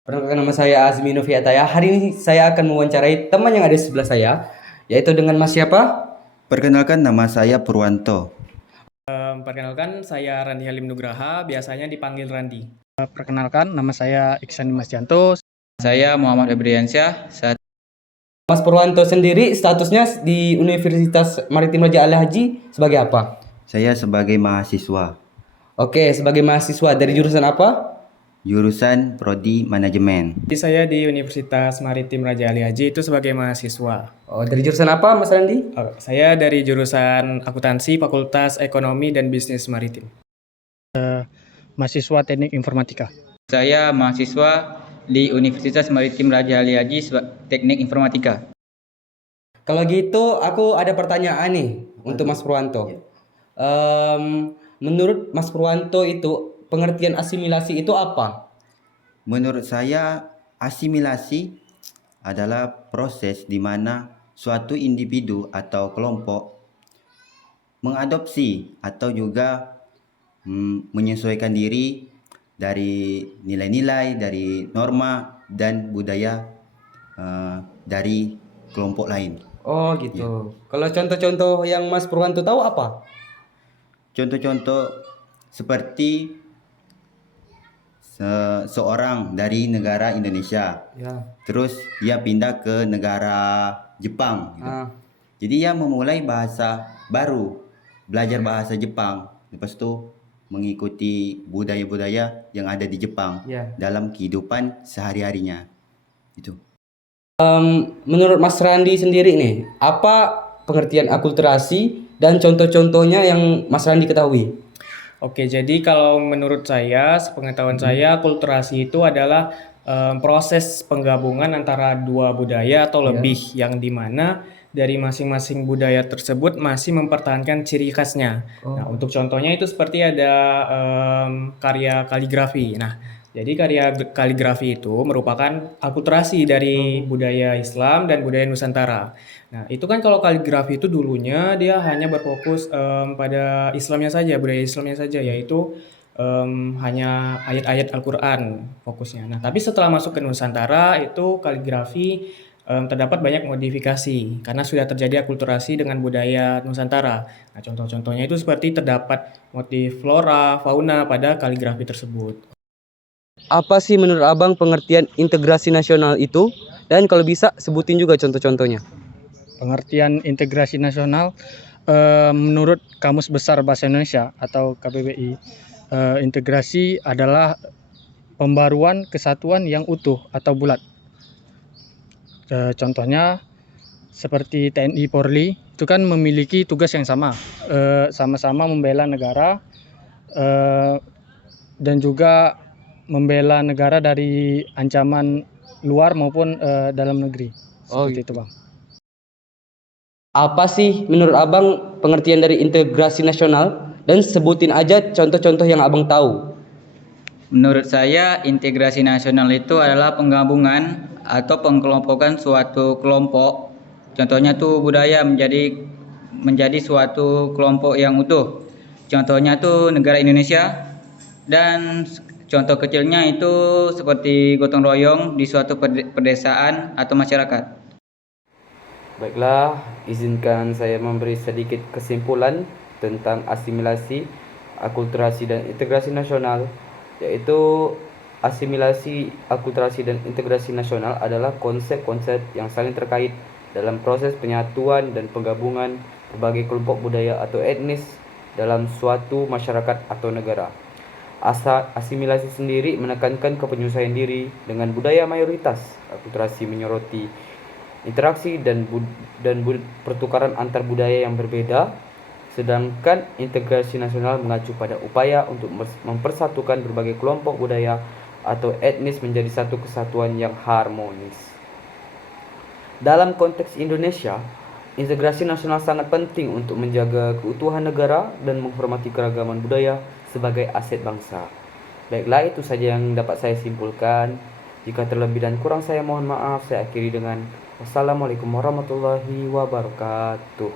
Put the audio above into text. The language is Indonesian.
Perkenalkan nama saya Azmi Noviataya. Hari ini saya akan mewawancarai teman yang ada di sebelah saya, yaitu dengan Mas siapa? Perkenalkan nama saya Purwanto. Perkenalkan, saya Randi Halim Nugraha, biasanya dipanggil Randi. Perkenalkan, nama saya Iksan Dimasjanto. Saya Muhammad Febriansyah. Mas Purwanto sendiri statusnya di Universitas Maritim Raja Ali Haji sebagai apa? Saya sebagai mahasiswa, Oke, sebagai mahasiswa dari jurusan apa? jurusan Prodi Manajemen. Jadi saya di Universitas Maritim Raja Ali Haji itu sebagai mahasiswa. Oh, dari jurusan apa, Mas Randi? Saya dari jurusan akuntansi, Fakultas Ekonomi dan Bisnis Maritim. Mahasiswa Teknik Informatika. Saya mahasiswa di Universitas Maritim Raja Ali Haji Teknik Informatika. Kalau gitu, aku ada pertanyaan nih untuk Mas Purwanto. Menurut Mas Purwanto itu pengertian asimilasi itu apa? Menurut saya, asimilasi adalah proses di mana suatu individu atau kelompok mengadopsi atau juga menyesuaikan diri dari nilai-nilai, dari norma dan budaya dari kelompok lain. Oh gitu. Kalau contoh-contoh yang Mas Purwanto tahu apa? Contoh-contoh seperti seorang dari negara Indonesia, Ya. terus dia pindah ke negara Jepang, gitu. Jadi dia memulai bahasa baru, belajar bahasa Jepang, lepas itu mengikuti budaya-budaya yang ada di Jepang Ya. dalam kehidupan sehari-harinya. Itu. Menurut Mas Randi sendiri nih, apa pengertian akulturasi dan contoh-contohnya yang Mas Randi ketahui? Oke, jadi kalau menurut saya, sepengetahuan saya, akulturasi itu adalah proses penggabungan antara dua budaya atau lebih, yang dimana dari masing-masing budaya tersebut masih mempertahankan ciri khasnya. Nah, untuk contohnya itu seperti ada karya kaligrafi. Nah, jadi karya kaligrafi itu merupakan akulturasi dari budaya Islam dan budaya Nusantara. Nah, itu kan kalau kaligrafi itu dulunya dia hanya berfokus pada Islamnya saja, budaya Islamnya saja, yaitu hanya ayat-ayat Al-Quran fokusnya. Nah, tapi setelah masuk ke Nusantara itu kaligrafi terdapat banyak modifikasi karena sudah terjadi akulturasi dengan budaya Nusantara. Nah, contoh-contohnya itu seperti terdapat motif flora, fauna pada kaligrafi tersebut. Apa sih menurut Abang pengertian integrasi nasional itu? Dan kalau bisa sebutin juga contoh-contohnya. Pengertian integrasi nasional menurut Kamus Besar Bahasa Indonesia atau KBBI, integrasi adalah pembaruan kesatuan yang utuh atau bulat. Contohnya seperti TNI Polri itu kan memiliki tugas yang sama, sama-sama membela negara dan juga membela negara dari ancaman luar maupun dalam negeri. Seperti itu, Bang. Apa sih menurut Abang pengertian dari integrasi nasional? Dan sebutin aja contoh-contoh yang Abang tahu. Menurut saya, integrasi nasional itu adalah penggabungan atau pengkelompokan suatu kelompok. Contohnya tuh budaya menjadi suatu kelompok yang utuh. Contohnya tuh negara Indonesia, dan contoh kecilnya itu seperti gotong royong di suatu pedesaan atau masyarakat. Baiklah, izinkan saya memberi sedikit kesimpulan tentang asimilasi, akulturasi, dan integrasi nasional, yaitu asimilasi, akulturasi, dan integrasi nasional adalah konsep-konsep yang saling terkait dalam proses penyatuan dan penggabungan berbagai kelompok budaya atau etnis dalam suatu masyarakat atau negara. Asimilasi sendiri menekankan kepenyesuaian diri dengan budaya mayoritas. Akulturasi menyoroti interaksi dan pertukaran antar budaya yang berbeda, sedangkan integrasi nasional mengacu pada upaya untuk mempersatukan berbagai kelompok budaya atau etnis menjadi satu kesatuan yang harmonis. Dalam konteks Indonesia, integrasi nasional sangat penting untuk menjaga keutuhan negara dan menghormati keragaman budaya sebagai aset bangsa. Baiklah, itu saja yang dapat saya simpulkan. Jika terlebih dan kurang saya mohon maaf. Saya akhiri dengan wassalamualaikum warahmatullahi wabarakatuh.